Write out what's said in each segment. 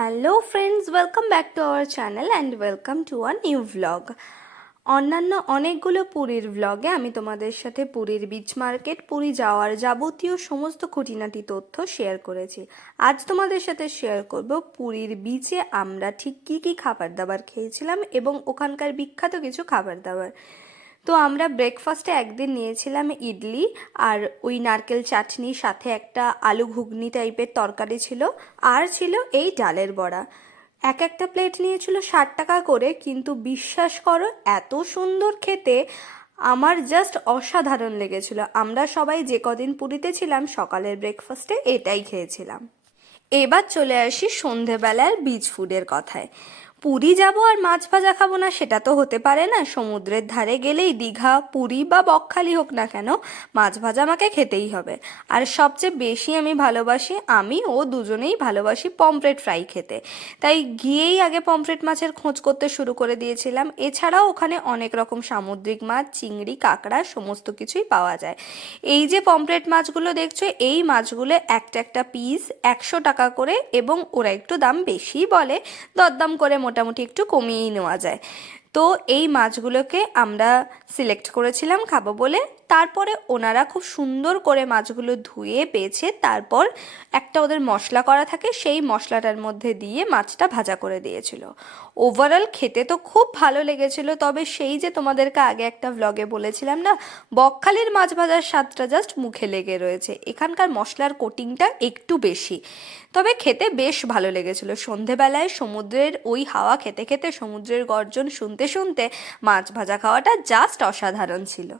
Hello friends, welcome back to our channel and welcome to a new vlog. অন্যান্য অনেকগুলো পুরীর ভ্লগে আমি তোমাদের সাথে পুরীর বিচ মার্কেট, পুরী যাওয়ার যাবতীয় সমস্ত খুঁটিনাটি তথ্য শেয়ার করেছি। আজ তোমাদের সাথে শেয়ার করব পুরীর বিচে আমরা ঠিক কী কী খাবার দাবার খেয়েছিলাম এবং ওখানকার বিখ্যাত কিছু খাবার দাবার। তো আমরা ব্রেকফাস্টে একদিন নিয়েছিলাম ইডলি আর ওই নারকেল চাটনির সাথে একটা আলু ঘুগনি টাইপের তরকারি ছিল, আর ছিল এই ডালের বড়া। এক একটা প্লেট নিয়েছিল 60 টাকা করে, কিন্তু বিশ্বাস করো এত সুন্দর খেতে, আমার জাস্ট অসাধারণ লেগেছিল। আমরা সবাই যে কদিন পুরীতে ছিলাম সকালের ব্রেকফাস্টে এটাই খেয়েছিলাম। এবার চলে আসি সন্ধেবেলার বিচ ফুডের কথায়। পুরী যাব আর মাছ ভাজা খাবো না সেটা তো হতে পারে না। সমুদ্রের ধারে গেলেই দীঘা, পুরী বা বকখালি হোক না কেন, মাছ ভাজা আমাকে খেতেই হবে। আর সবচেয়ে বেশি আমি ও দুজনেই ভালোবাসি পমফ্রেট ফ্রাই খেতে। তাই গিয়েই আগে পমফ্রেট মাছের খোঁজ করতে শুরু করে দিয়েছিলাম। এছাড়াও ওখানে অনেক রকম সামুদ্রিক মাছ, চিংড়ি, কাঁকড়া সমস্ত কিছুই পাওয়া যায়। এই যে পমফ্রেট মাছগুলো দেখছো, এই মাছগুলো একটা একটা পিস 100 টাকা করে, এবং ওরা একটু দাম বেশি বলে, দরদাম করে মোটামুটি একটু কমিয়েই নেওয়া যায়। তো এই মাছগুলোকে আমরা সিলেক্ট করেছিলাম খাবো বলে। তারপরে ওনারা খুব সুন্দর করে মাছগুলো ধুয়ে বেছে তারপর একটা ওদের মশলা করা থাকে, সেই মশলাটার মধ্যে দিয়ে মাছটা ভাজা করে দিয়েছিল। ওভারঅল খেতে তো খুব ভালো লেগেছিল। তবে সেই যে তোমাদেরকে আগে একটা ভ্লগে বলেছিলাম না, বকখালির মাছ ভাজার স্বাদটা জাস্ট মুখে লেগে রয়েছে। এখানকার মশলার কোটিংটা একটু বেশি, তবে খেতে বেশ ভালো লেগেছিল। সন্ধেবেলায় সমুদ্রের ওই হাওয়া খেতে খেতে, সমুদ্রের গর্জন শুনতে শুনতে মাছ ভাজা খাওয়াটা জাস্ট অসাধারণ ছিল।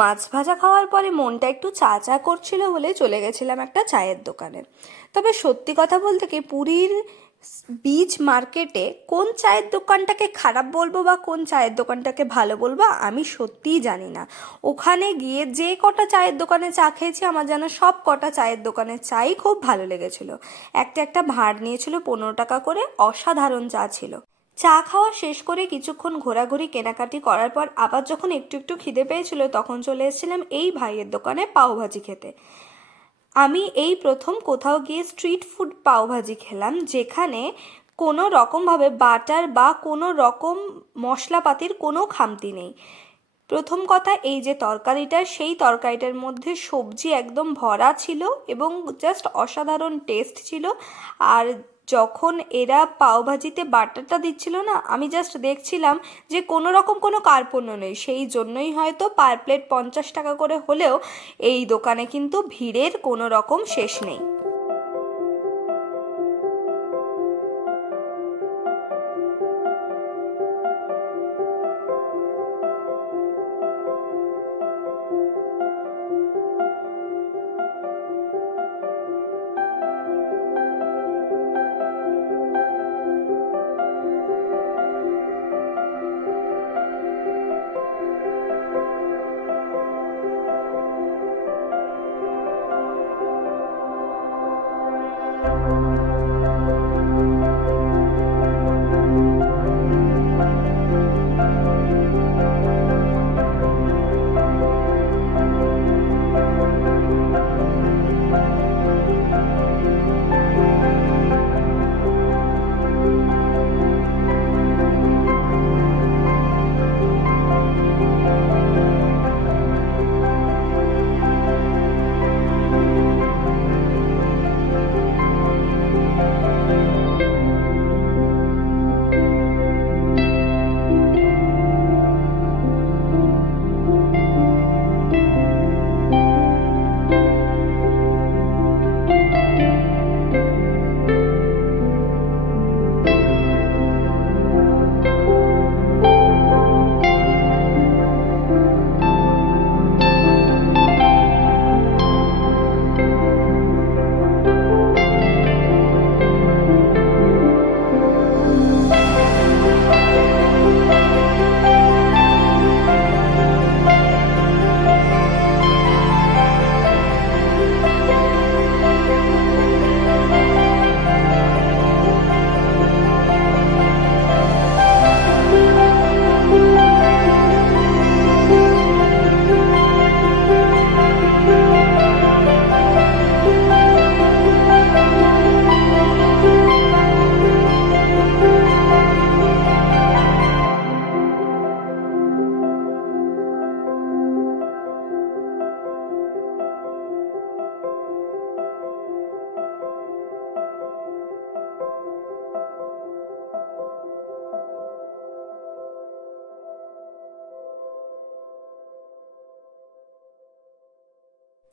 মাছ ভাজা খাওয়ার পরে মনটা একটু চা চা করছিল বলে চলে গেছিলাম একটা চায়ের দোকানে। তবে সত্যি কথা বলতে কি, পুরীর বিচ মার্কেটে কোন চায়ের দোকানটাকে খারাপ বলবো বা কোন চায়ের দোকানটাকে ভালো বলবো আমি সত্যিই জানি না। ওখানে গিয়ে যে কটা চায়ের দোকানে চা খেয়েছি, আমার যেন সব কটা চায়ের দোকানের চাই খুব ভালো লেগেছিল। একটা একটা ভাঁড় নিয়েছিল 15 টাকা করে, অসাধারণ চা ছিল। চা খাওয়া শেষ করে কিছুক্ষণ ঘোরাঘুরি কেনাকাটি করার পর আবার যখন একটু একটু খিদে পেয়েছিল, তখন চলে এসেছিলাম এই ভাইয়ের দোকানে পাওভাজি খেতে। আমি এই প্রথম কোথাও গিয়ে স্ট্রিট ফুড পাওভাজি খেলাম, যেখানে কোনো রকমভাবে বাটার বা কোনো রকম মশলাপাতির কোনো খামতি নেই। প্রথম কথা, এই যে তরকারিটা, সেই তরকারিটার মধ্যে সবজি একদম ভরা ছিল এবং জাস্ট অসাধারণ টেস্ট ছিল। আর যখন এরা পাওভাজিতে বাটারটা দিচ্ছিল না, আমি জাস্ট দেখছিলাম যে কোনো রকম কোনো কার্পণ্য নেই। সেই জন্যই হয়তো পার প্লেট 50 টাকা করে হলেও এই দোকানে কিন্তু ভিড়ের কোনো রকম শেষ নেই।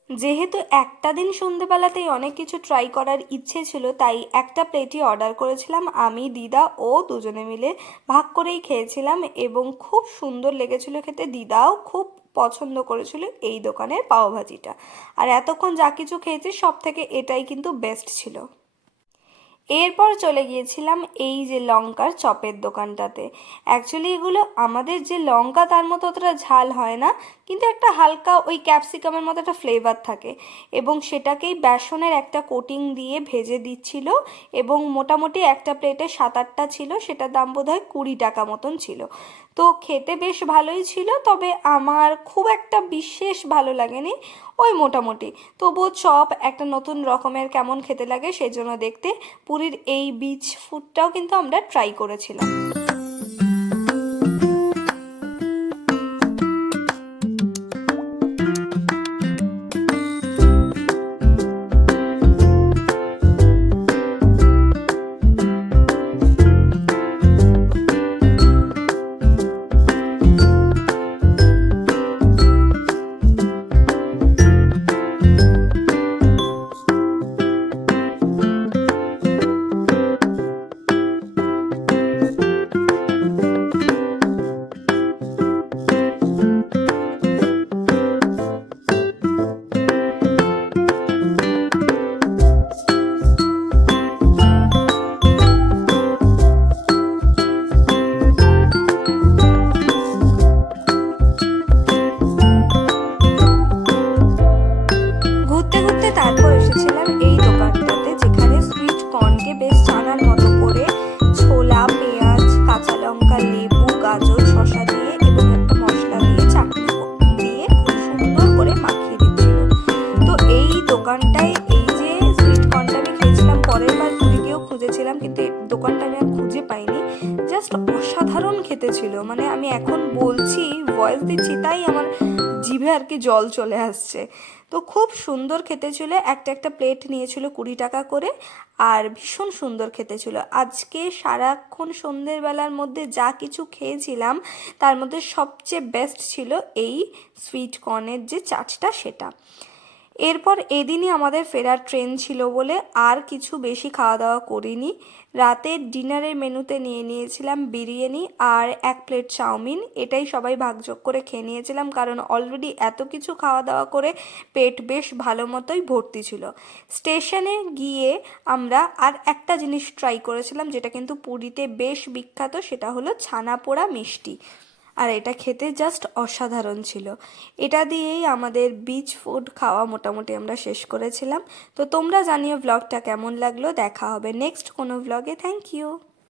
যেহেতু একটা দিন সন্ধেবেলাতেই অনেক কিছু ট্রাই করার ইচ্ছে ছিল, তাই একটা প্লেটই অর্ডার করেছিলাম। আমি, দিদা ও দুজনে মিলে ভাগ করেই খেয়েছিলাম এবং খুব সুন্দর লেগেছিল খেতে। দিদাও খুব পছন্দ করেছিল এই দোকানের পাওভাজিটা। আর এতক্ষণ যা কিছু খেয়েছি সব থেকে এটাই কিন্তু বেস্ট ছিল। এরপর চলে গিয়েছিলাম এই যে লঙ্কার চপের দোকানটাতে। অ্যাকচুয়ালি এগুলো আমাদের যে লঙ্কা তার মতো অতটা ঝাল হয় না, কিন্তু একটা হালকা ওই ক্যাপসিকামের মতো একটা ফ্লেভার থাকে এবং সেটাকেই বেসনের একটা কোটিং দিয়ে ভেজে দিচ্ছিল এবং মোটামুটি একটা প্লেটে 7-8টা ছিল, সেটার দাম বোধহয় 20 টাকা মতন ছিল। তো খেতে বেশ ভালোই ছিল, তবে আমার খুব একটা বিশেষ ভালো লাগেনি, ওই মোটামুটি। তবুও চপ একটা নতুন রকমের কেমন খেতে লাগে সেই জন্য দেখতে পুরীর এই বিচ ফুডটাও কিন্তু আমরা ট্রাই করেছিলাম। ঘুরতে ঘুরতে তারপর এসেছিলাম এই দোকানটাতে, যেখানে সুইট কর্নকে বেশ চানার মতো করে ছোলা, পেঁয়াজ, কাঁচা লঙ্কা, লেবু, গাজর, শসা দিয়ে এবং একটা মশলা দিয়ে চাটনি দিয়ে খুব সুন্দর করে মাখিয়ে দিচ্ছিল। তো এই দোকান দোকানটায় এই যে সুইট কর্নটা আমি খেয়েছিলাম, পরের বার পুরী গিয়েও খুঁজেছিলাম, কিন্তু এই দোকানটা আমি আর খুঁজে পাইনি। জাস্ট অসাধারণ খেতে ছিল, মানে আমি এখন বলছি, ভয়েস দিচ্ছি, তাই আমার জিভে আর কি জল চলে আসছে। তো খুব সুন্দর খেতে ছিল, একটা একটা প্লেট নিয়েছিল 20 টাকা করে, আর ভীষণ সুন্দর খেতে ছিল। আজকে সারাক্ষণ সন্ধ্যের বেলার মধ্যে যা কিছু খেয়েছিলাম তার মধ্যে সবচেয়ে বেস্ট ছিল এই সুইট কর্নের যে চাটটা সেটা। এরপর এদিনই আমাদের ফেরার ট্রেন ছিল বলে আর কিছু বেশি খাওয়া দাওয়া করিনি। রাতের ডিনারের মেনুতে নিয়ে নিয়েছিলাম বিরিয়ানি আর 1 প্লেট চাউমিন। এটাই সবাই ভাগযোগ করে খেয়ে নিয়েছিলাম, কারণ অলরেডি এত কিছু খাওয়া দাওয়া করে পেট বেশ ভালো মতোই ভর্তি ছিল। স্টেশনে গিয়ে আমরা আর একটা জিনিস ট্রাই করেছিলাম, যেটা কিন্তু পুরীতে বেশ বিখ্যাত, সেটা হলো ছানা পোড়া মিষ্টি। আর এটা খেতে জাস্ট অসাধারণ ছিল। এটা দিয়েই আমাদের বিচ ফুড খাওয়া মোটামুটি আমরা শেষ করেছিলাম। তো তোমরা জানিও ব্লগটা কেমন লাগলো। দেখা হবে নেক্সট কোনো ব্লগে। Thank you.